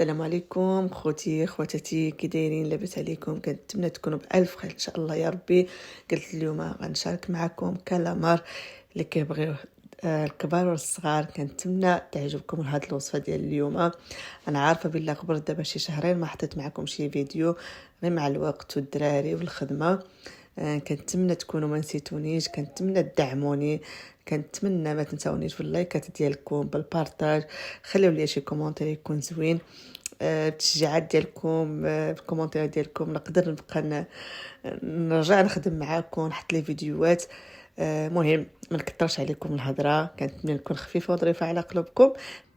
السلام عليكم خوتي خواتاتي، كي دايرين؟ لاباس عليكم؟ كنتمنى تكونوا بالف خير ان شاء الله يا ربي. قلت اليوم غنشارك معكم كالامار اللي كيبغيوه الكبار والصغار. كنتمنى تعجبكم هذه الوصفه ديال اليوم. انا عارفه بالله قبل دابا شي شهرين ما حطيت معكم شي فيديو غير مع الوقت والدراري والخدمه. كنتمنى تكونوا ما نسيتونيش، كنتمنى تدعموني، كنتمنى ما تنساونيش في اللايكات ديالكم، بالبارطاج، خليو لي شي كومونتير يكون زوين. التشجيعات ديالكم، الكومونتير ديالكم نقدر نبقى نرجع نخدم معاكم، نحط لي فيديوهات. مهم ما نكثرش عليكم الهضره، كنتمنى نكون خفيفه وظريفه على قلوبكم.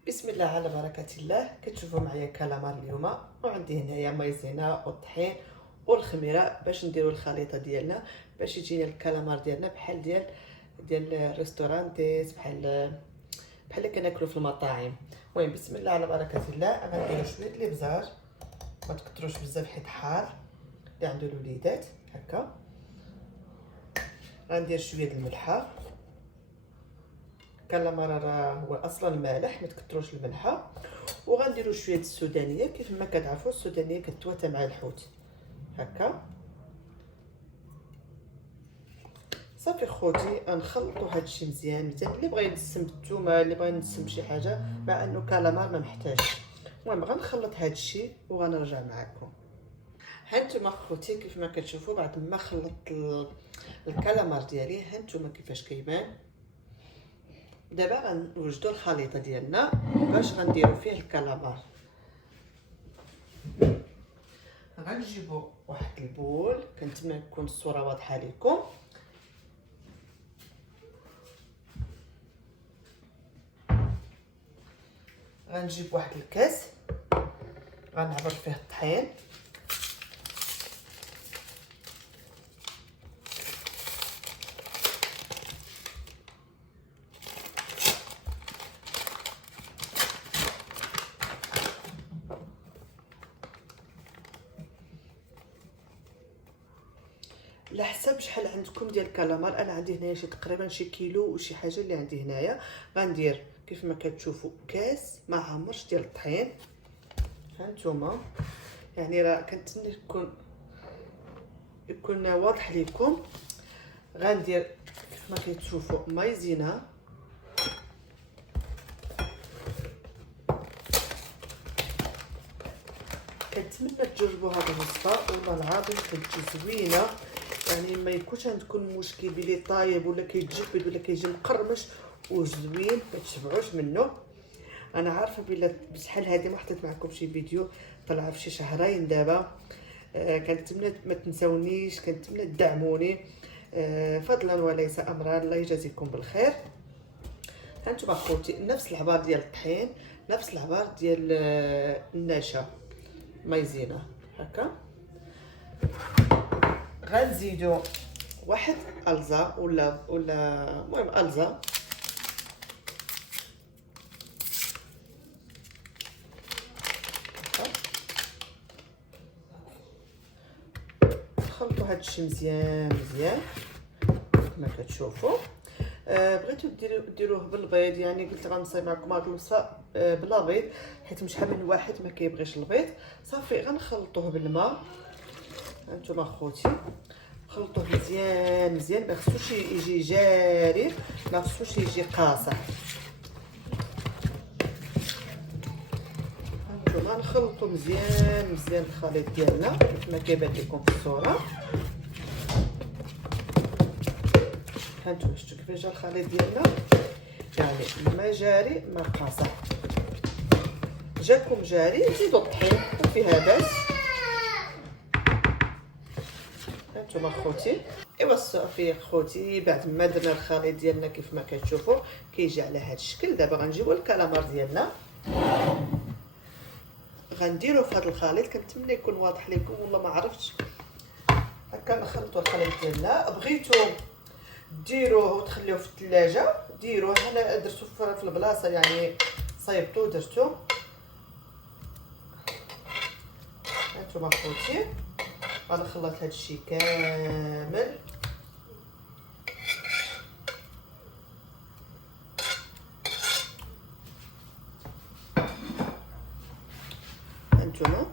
بسم الله على بركه الله. كتشوفوا معايا كالامار اليوم، وعندي هنايا مايزينا والطحين والخميره باش نديروا الخليطه ديالنا، باش يجينا الكالامار ديالنا بحال ديال الريستورانتيز، بحال اللي كناكلوا في المطاعم. المهم بسم الله على بركه الله. غنديروا شويه الابزار، ما تكثروش بزاف حيت حار اللي عنده الوليدات هكا. غندير شويه الملحه، كالامار راه هو اصلا مالح، ما تكثروش الملحه. وغنديروا شويه السودانيه، كيف ما كتعرفوا السودانيه كتواتى مع الحوت هكا. صافي خوتي، غنخلطوا هادشي مزيان مزيان. اللي بغى يدسم بالثومه، اللي بغى يدسم بشي حاجه، مع انه كالامار ما محتاجش. المهم غنخلط هادشي وغنرجع معكم. هانتوما خوتي كيف ما كتشوفوا بعد ما خلطت الكالامار ديالي، هانتوما كيفاش كيبان. دابا غنوجدوا الخليطه ديالنا باش غنديروا فيه الكالامار. غنجيبوا واحد البول، كنتمنى تكون الصوره واضحه لكم. غنجيب واحد الكاس، غنعبر فيه الطحين، على حسب شحال عندكم ديال الكالامار. انا عندي هنايا شي تقريبا شي كيلو وشي حاجه اللي عندي هنايا. غندير كيف ما كتشوفوا كاس ما عمرش ديال الطحين. هانتوما يعني راه كنتمنى يكون واضح لكم. غندير كيف ما كتشوفوا مايزينا، كنتمنى تجربوا هذه الوصفه، والله العظيم كتجي زوينه. يعني ما يكونش عندكم مشكل بلي طايب ولا كيتجبد ولا كيجي مقرمش وزوين، ما تشبعوش منه. انا عارفه بلا بشحال هذه ما حطيت معكم شي فيديو، طلع في شي شهرين دابا. كنتمنى ما تنساونيش، كنتمنى تدعموني فضلا وليس امرا. الله يجازيكم بالخير. هانتوما خوتي نفس العبار ديال الطحين، نفس العبار ديال النشا مايزينا هكا. غنزيدو واحد الزا ولا المهم الزا، نخلطوا هادشي مزيان مزيان كما كتشوفوا. بغيتو ديروه بالبيض، يعني قلت غنصايب معكم هاد الوصفه بلا بيض حيت شحال من واحد ما كيبغيش البيض. صافي غنخلطوه بالماء. هانتوما خوتي خلطوه مزيان مزيان، ما خصوش يجي جاري، ما خصوش يجي قاصح. هانتوما نخلطوا مزيان مزيان الخليط ديالنا كيف ما كيبان لكم في الصوره. هانتوما شفتوا كيفاش جا الخليط ديالنا، يعني ما جاري ما قاصح. جاكم جاري زيدوا الطحين وفيها باس. هانتوما خوتي ايوا صافي خوتي، بعد ما درنا الخليط ديالنا كيف ما كتشوفوا كيجي على هذا الشكل. دابا غنجيبوا الكالامار ديالنا، غنديروا في هذا الخليط. كنتمنى يكون واضح لكم، والله ما عرفتش. هكا نخلطوا الخليط ديالنا. بغيتو ديروه وتخليوه في الثلاجه ديروه. انا درتو في البلاصه، يعني صايبتو درتو. هانتوما خوتي غنخلط هادشي كامل. هانتوما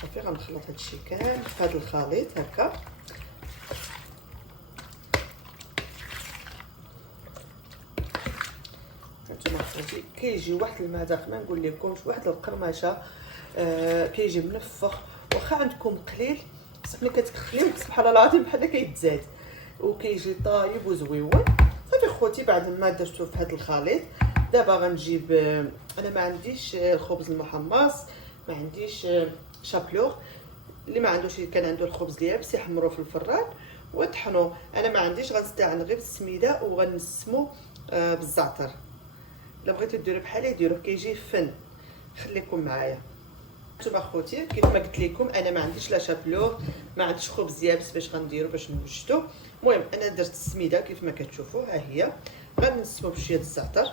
صافي غنخلط هادشي كامل في هاد الخليط هكا. هانتوما خوتي كيجي واحد المذاق ما نقول لكمش، واحد القرمشه كيجي منفخ، واخا عندكم قليل بصح ملي كتخليوه سبحان الله العظيم بحال كيتزاد وكيجي طايب وزويون. صافي خوتي بعد ما درتو في هذا الخليط دابا غنجيب انا ما عنديش الخبز المحمص، ما عنديش شابلوغ، اللي ما عندوش كان عنده الخبز اليابس يحمروه في الفران وطحنوه. انا ما عنديش، غنستعمل غير السميده وغنسمو بالزعتر. الا بغيتو ديروا بحالي ديروه كيجي فن. خليكم معايا. نتوما خوتي كيف ما قلت لكم انا ما عنديش لا شابلوغ، ما عنديش خبز يابس باش غنديرو باش نوجدو. المهم انا درت السميده كيف ما كتشوفوا ها هي، غنسمو بشويه الزعتر.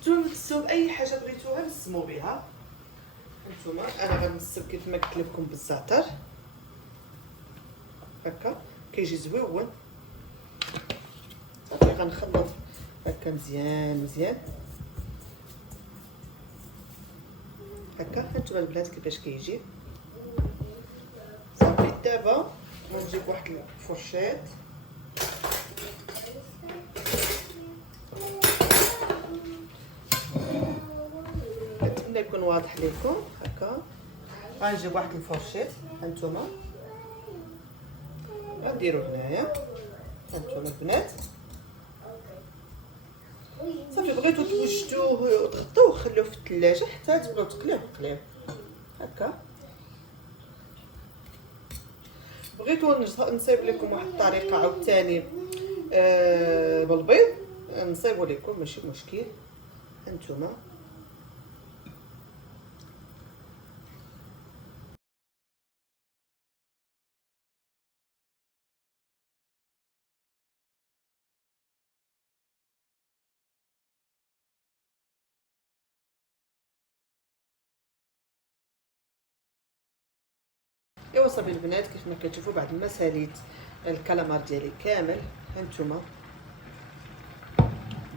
نتوما نسمو باي حاجه بغيتوها نسمو بها. نتوما انا غنسم كيف ما قلت لكم بالزعتر هكا كيجي زويون. صافي غنخلط هكا مزيان مزيان هكا. هانتوما البنات كيفاش كيجي. صافي دابا غنجيب واحد الفرشيط كنتمنى يكون واضح لكم هكا. غنجيب واحد الفرشيط هانتوما غنديرو هنايا. هانتوما البنات صافي بغيتو توجدوه وتغطوه وخلوه في الثلاجه حتى تبغيو تقليوه قليوه هكا. بغيتو نصيب لكم واحد الطريقه عاوتاني بالبيض نصيبو لكم ماشي مشكل. هانتوما ايوا صافي البنات كيف ما كتشوفوا بعد ما ساليت الكالامار ديالي كامل هانتوما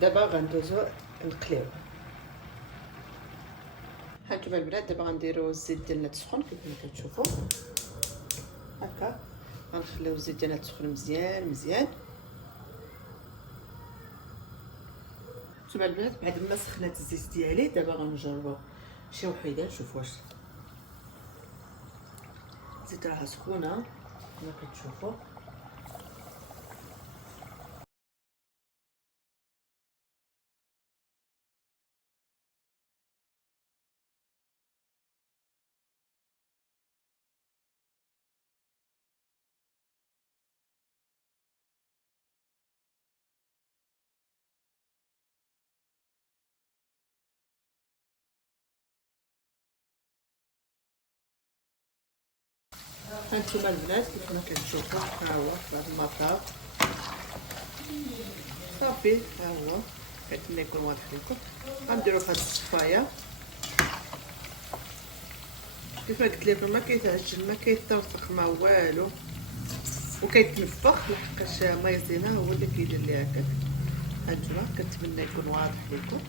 دابا غندوزو نقليوه. هانتوما البنات دابا غنديرو الزيت ديالنا تسخن كيف ما كتشوفوا هكا. غنخليو الزيت ديالنا تسخن مزيان مزيان. هانتوما البنات بعد ما سخنات الزيت ديالي دابا غنجربو شي وحيده نشوف واش الزيت راها سخونه كما كتشوفوا. هانتوما البنات كيف ما كتشوفوا ها هو في هذا المطاب صافي ها هو. كنتمنى يكون واضح لكم. غنديرو في هاد الصفايه كيف ما قلت لكم ما كيتعجن ما كيتوسخ ما والو وكيتنفخ لحقاش مايزينا هو اللي كيدير ليها هكاك. هانتوما كنتمنى يكون واضح لكم.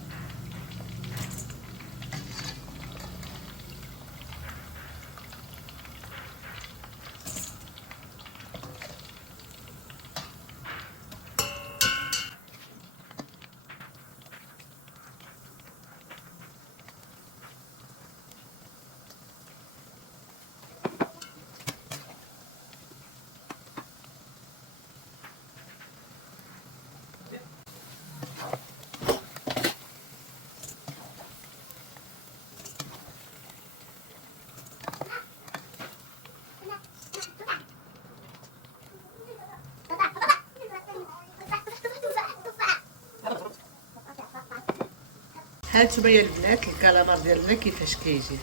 هانتوما يا البنات الكالامار ديالنا كيفاش كيجي.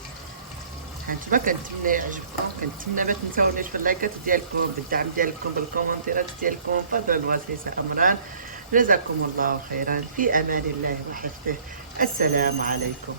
هانتوما كنتمنى يعجبكم، كنتمنى ما تنساونيش في اللايكات ديالكم بالدعم ديالكم بالكومنتيرات ديالكم. فضل واسيسه امران جزاكم الله خيرا. في امان الله وحفظه. السلام عليكم.